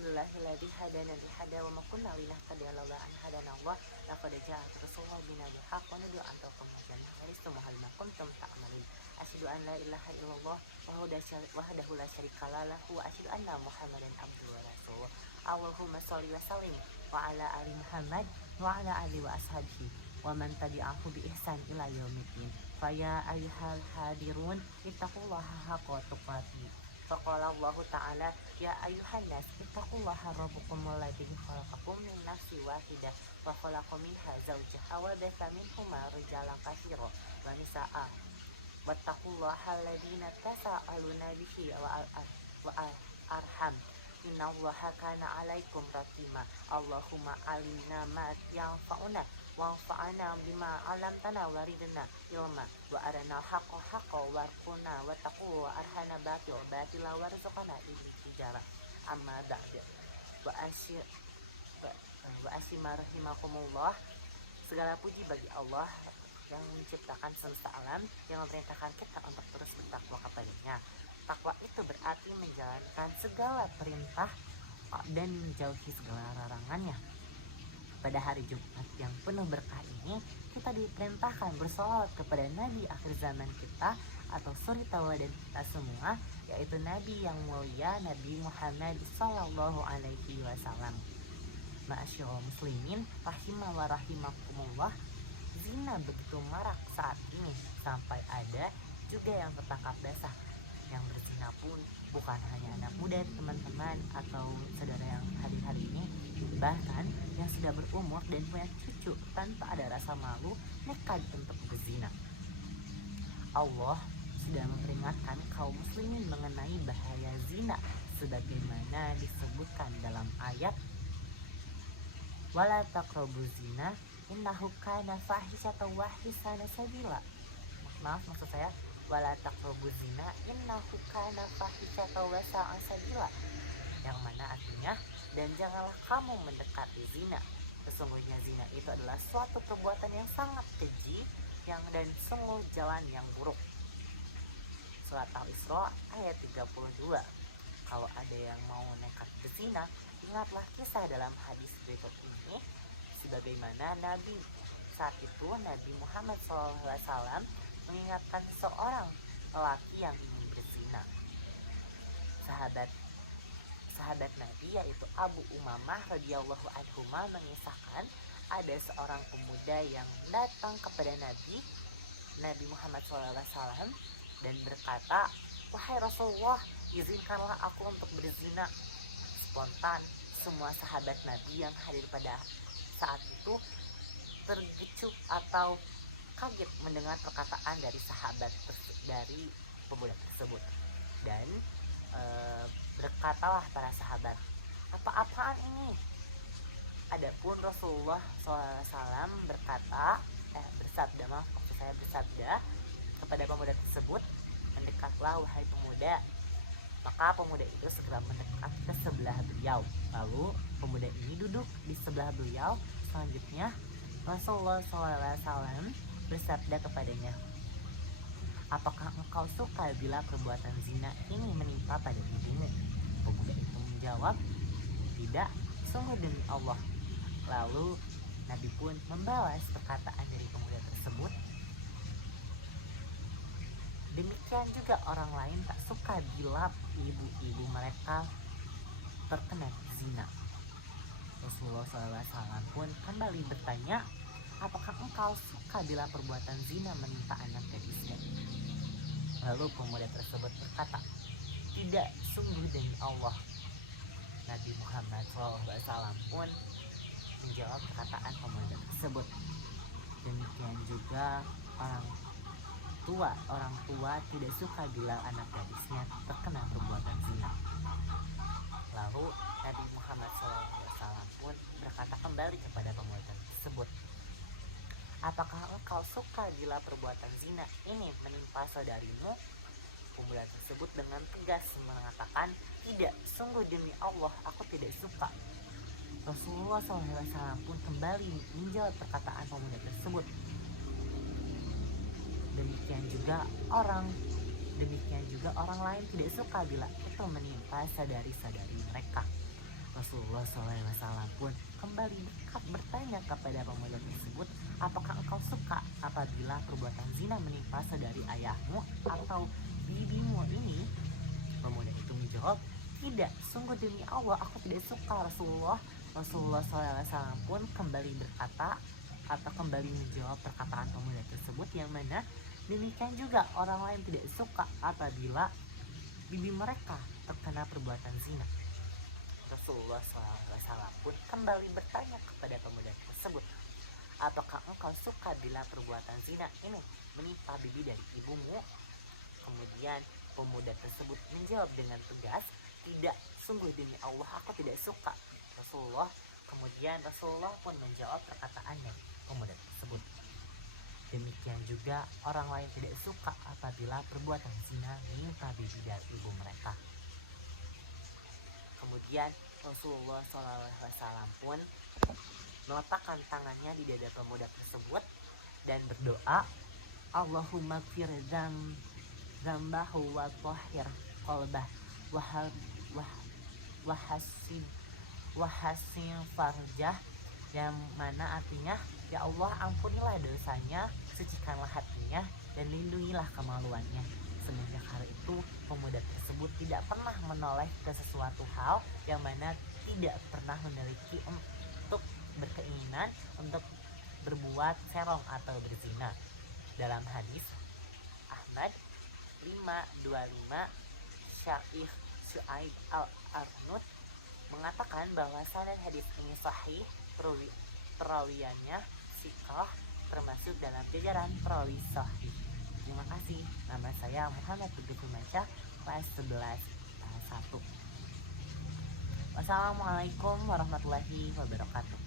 Alhamdulillahilladzi hadana li hada wa ma kunna linahtadiya laula an hadana Allah laqad ja'at rasulullah bina bil haqq wa nadu an taqammajana walistu muhalma kuntum ta'malun asyhadu an la ilaha illallah wahdahu la syarika lahu wa asyhadu anna muhammadan abduhu wa rasuluh. Allahumma sholli wa sallim wa ala ali Muhammad wa ala ali wa ashabihi wa man tabi'ahu bi ihsan ila yaumiddin. Fa ya ayyuhal hadirun ittaqullaha haqqa tuqatih. Faqala Allah Ta'ala ya ayyuhan nas ittaqullaha rabbukum alladzi khalaqakum min nafsin wahidah wa khalaqa minha zawjaha wa batha minhuma rijalan katsiran wa nisaa'a wattaqullaha alladzi tasaaluna bihi wa arham innallaha kana 'alaikum raqima. Allahumma alimna ma yanfa'una wanfa'na bima 'allamtana waridna ilma wa arina haqqa haqqa warquna wa taqwa wa arhana batila warzuqna ittijara amma ba'd wa asyima rahimakumullah. Segala puji bagi Allah yang menciptakan semesta alam, yang memerintahkan kita untuk terus bertakwa kepadanya. Takwa itu berarti menjalankan segala perintah dan menjauhi segala larangannya. Pada hari Jumat yang penuh berkah ini, kita diperintahkan bersolawat kepada Nabi akhir zaman kita atau suri tauladan kita semua, yaitu Nabi yang mulia Nabi Muhammad Sallallahu Alaihi Wasallam. Ma'asyiral muslimin rahimah wa rahimakumullah. Zina begitu marak saat ini sampai ada juga yang tertangkap basah. Yang berzina pun bukan hanya anak muda teman-teman atau saudara yang hari-hari ini, bahkan yang sudah berumur dan punya cucu tanpa ada rasa malu nekat untuk berzina. Allah sudah memperingatkan kaum muslimin mengenai bahaya zina sebagaimana disebutkan dalam ayat wala taqrabuz zina innahu kana fahisyatan wa hisana sabila. Maksud saya wala taqrabuz zina innahu kana fahisyatan wa sa'a sabila, yang mana artinya dan janganlah kamu mendekati zina. Sesungguhnya zina itu adalah suatu perbuatan yang sangat keji dan sungguh jalan yang buruk. Surat Al-Isra ayat 32. Kalau ada yang mau nekat berzina, ingatlah kisah dalam hadis berikut ini, sebagaimana Nabi saat itu Nabi Muhammad SAW mengingatkan seorang lelaki yang ingin berzina. Sahabat Nabi yaitu Abu Umamah radhiyallahu anhu mengisahkan ada seorang pemuda yang datang kepada Nabi Muhammad SAW dan berkata, wahai Rasulullah, izinkanlah aku untuk berzina. Spontan semua sahabat Nabi yang hadir pada saat itu terkejut atau kaget mendengar perkataan dari pemuda tersebut, dan berkatalah para sahabat, apa-apaan ini? Adapun Rasulullah SAW bersabda kepada pemuda tersebut, mendekatlah wahai pemuda. Maka pemuda itu segera mendekat ke sebelah beliau. Lalu pemuda ini duduk di sebelah beliau. Selanjutnya Rasulullah SAW bersabda kepadanya, apakah engkau suka bila perbuatan zina ini menimpa pada ibumu? Pemuda itu menjawab, tidak, sungguh demi Allah. Lalu Nabi pun membalas perkataan dari pemuda tersebut, demikian juga orang lain tak suka bila ibu-ibu mereka terkena zina. Rasulullah SAW pun kembali bertanya, apakah engkau suka bila perbuatan zina menimpa anak gadisnya? Lalu pemuda tersebut berkata, tidak, sungguh demi Allah. Nabi Muhammad SAW pun menjawab perkataan pemuda tersebut. Demikian juga orang tua tidak suka bila anak gadisnya terkena perbuatan zina. Lalu Nabi Muhammad SAW pun berkata kembali kepada pemuda tersebut, apakah engkau suka bila perbuatan zina ini menimpa saudarimu? Pemuda tersebut dengan tegas mengatakan, tidak, sungguh demi Allah aku tidak suka. Rasulullah SAW pun kembali menjawab perkataan pemuda tersebut. Demikian juga orang lain tidak suka bila itu menimpa saudari-saudari mereka. Rasulullah SAW pun kembali bertanya kepada pemuda tersebut, apakah engkau suka apabila perbuatan zina menimpa saudari ayahmu atau bibimu ini? Pemuda itu menjawab, tidak, sungguh demi Allah aku tidak suka Rasulullah. Rasulullah SAW pun kembali berkata atau kembali menjawab perkataan pemuda tersebut, yang mana demikian juga orang lain tidak suka apabila bibi mereka terkena perbuatan zina. Rasulullah SAW pun kembali bertanya kepada pemuda tersebut, apakah engkau suka bila perbuatan zina ini menimpa bibi dari ibumu? Kemudian pemuda tersebut menjawab dengan tegas, tidak, sungguh demi Allah aku tidak suka Rasulullah. Kemudian Rasulullah pun menjawab perkataannya pemuda tersebut. Demikian juga orang lain tidak suka apabila perbuatan zina menimpa bibi dari ibu mereka. Kemudian Rasulullah SAW pun meletakkan tangannya di dada pemuda tersebut dan berdoa, Allahumma gfir zambahu wa tahhir qalbah wahasin farjah, yang mana artinya, ya Allah ampunilah dosanya, sucikanlah hatinya, dan lindungilah kemaluannya. Semenjak hari itu pemuda tersebut tidak pernah menoleh ke sesuatu hal yang mana tidak pernah memiliki untuk berkeinginan untuk berbuat serong atau berzina. Dalam hadis Ahmad 525, Syekh Syuaib Al-Arnud mengatakan bahwa sanad hadis ini sahih, perawiannya siqah, termasuk dalam jajaran perawi sahih. Terima kasih. Nama saya Muhammad Teguh Firmansyah, kelas 11 1. Wassalamualaikum warahmatullahi wabarakatuh.